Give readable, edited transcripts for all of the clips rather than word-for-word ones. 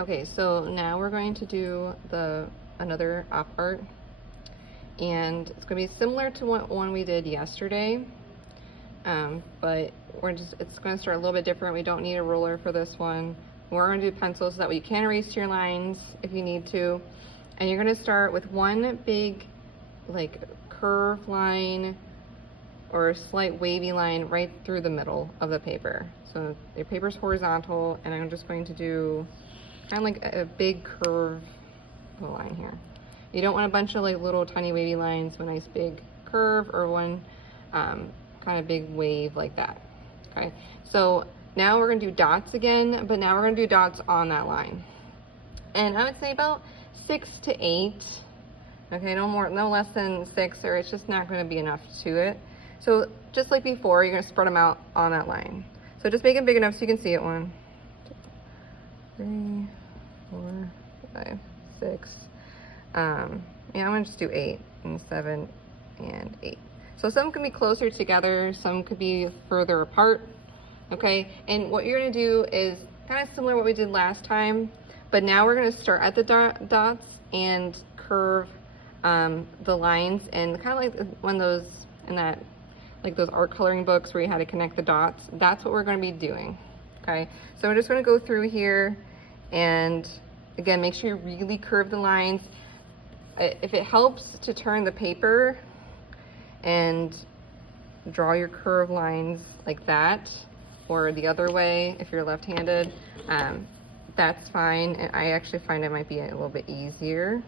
Okay, so now we're going to do another op art, and it's going to be similar to one we did yesterday, but it's going to start a little bit different. We don't need a ruler for this one. We're going to do pencils so that way you can erase your lines if you need to, and you're going to start with one big like curve line or slight wavy line right through the middle of the paper. So your paper's horizontal, and I'm just going to do kind of like a big curve line here. You don't want a bunch of like little tiny wavy lines, a nice big curve, or one kind of big wave like that. Okay, so now we're gonna do dots again, but now we're gonna do dots on that line. And I would say about 6 to 8. Okay, no less than 6, or it's just not gonna be enough to it. So just like before, you're gonna spread them out on that line. So just make it big enough so you can see it. 1, 2, 3, 4, 5, 6. Yeah, I'm gonna just do 8 and 7 and 8. So some can be closer together, some could be further apart. Okay, and what you're gonna do is kind of similar to what we did last time, but now we're gonna start at the dots and curve the lines, and kind of like one of those like those art coloring books where you had to connect the dots. That's what we're going to be doing. Okay, so we're just going to go through here, and again, make sure you really curve the lines. If it helps to turn the paper and draw your curved lines like that, or the other way if you're left-handed, that's fine. And I actually find it might be a little bit easier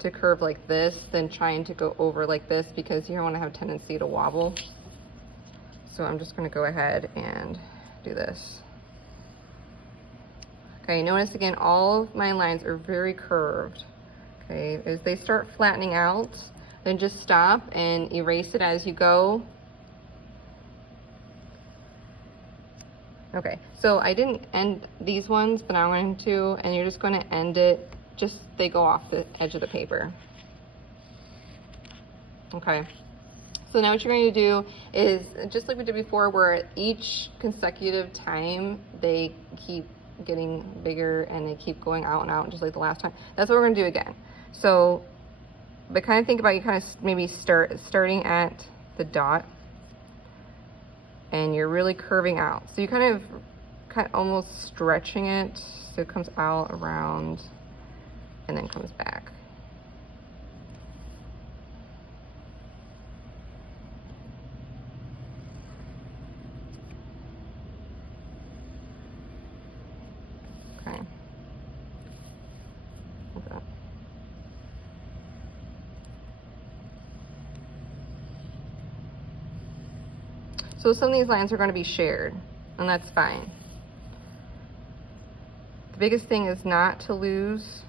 to curve like this than trying to go over like this, because you don't want to have a tendency to wobble. So I'm just going to go ahead and do this. Okay, notice again, all of my lines are very curved. Okay, as they start flattening out, then just stop and erase it as you go. Okay, so I didn't end these ones, but I'm going to, and you're just going to end it, just they go off the edge of the paper. Okay, so now what you're going to do is, just like we did before, where each consecutive time they keep getting bigger and they keep going out and out, just like the last time. That's what we're going to do again. So, but kind of think about, you kind of maybe starting at the dot, and you're really curving out. So you kind of almost stretching it so it comes out around and then comes back. Okay. Okay. So some of these lines are going to be shared, and that's fine. The biggest thing is not to lose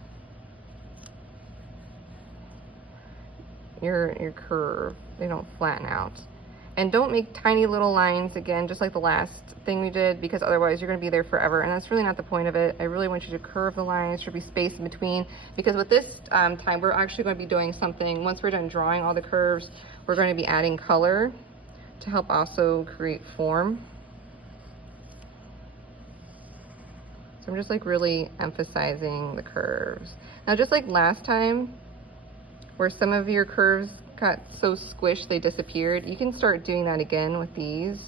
your curve. They don't flatten out. And don't make tiny little lines again, just like the last thing we did, because otherwise you're going to be there forever, and that's really not the point of it. I really want you to curve the lines. There should be space in between, because with this time we're actually going to be doing something. Once we're done drawing all the curves, we're going to be adding color to help also create form. So I'm just like really emphasizing the curves. Now, just like last time, where some of your curves got so squished they disappeared, you can start doing that again with these.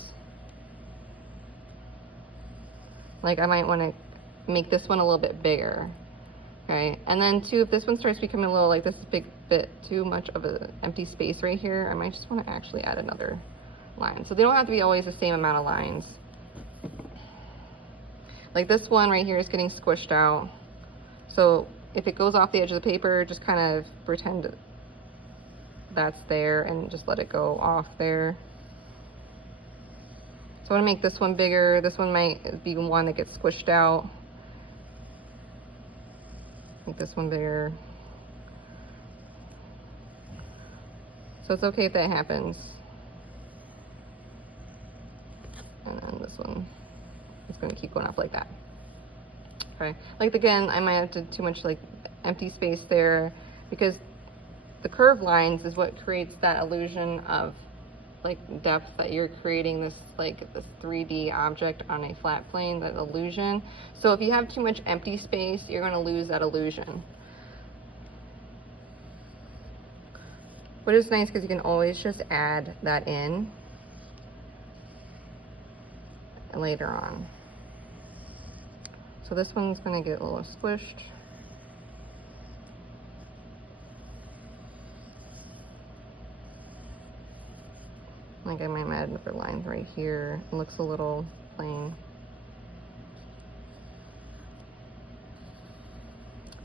Like I might want to make this one a little bit bigger. Okay, and then too, if this one starts becoming a little like this big bit too much of an empty space right here, I might just want to actually add another line. So they don't have to be always the same amount of lines. Like this one right here is getting squished out. So if it goes off the edge of the paper, just kind of pretend that's there and just let it go off there. So I want to make this one bigger. This one might be one that gets squished out. Make this one bigger. So it's okay if that happens. And then this one is going to keep going up like that. Okay, like again, I might have to too much like empty space there, because the curved lines is what creates that illusion of like depth that you're creating this 3D object on a flat plane, that illusion. So if you have too much empty space, you're going to lose that illusion. But it's nice because you can always just add that in later on. So this one's going to get a little squished. Like I might add another line right here. It looks a little plain.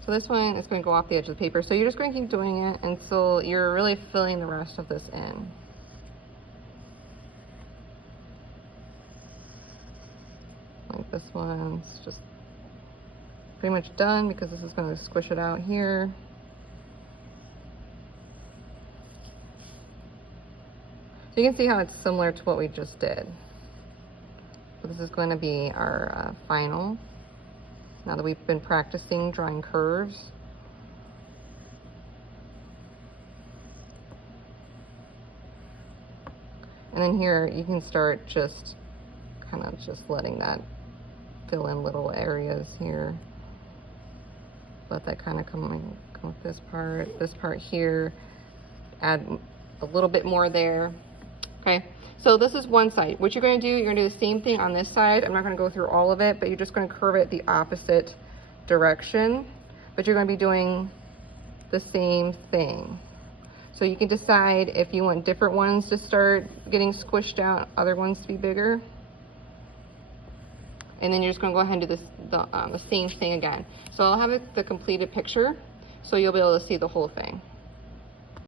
So this one is going to go off the edge of the paper. So you're just going to keep doing it until you're really filling the rest of this in. Like this one's just pretty much done because this is going to squish it out here. So you can see how it's similar to what we just did. So this is going to be our final. Now that we've been practicing drawing curves. And then here you can start just kind of just letting that fill in little areas here. Let that kind of come with this part here. Add a little bit more there. Okay, so this is one side. What you're going to do, you're going to do the same thing on this side. I'm not going to go through all of it, but you're just going to curve it the opposite direction. But you're going to be doing the same thing. So you can decide if you want different ones to start getting squished out, other ones to be bigger. And then you're just going to go ahead and do this, the same thing again. So I'll have the completed picture, so you'll be able to see the whole thing.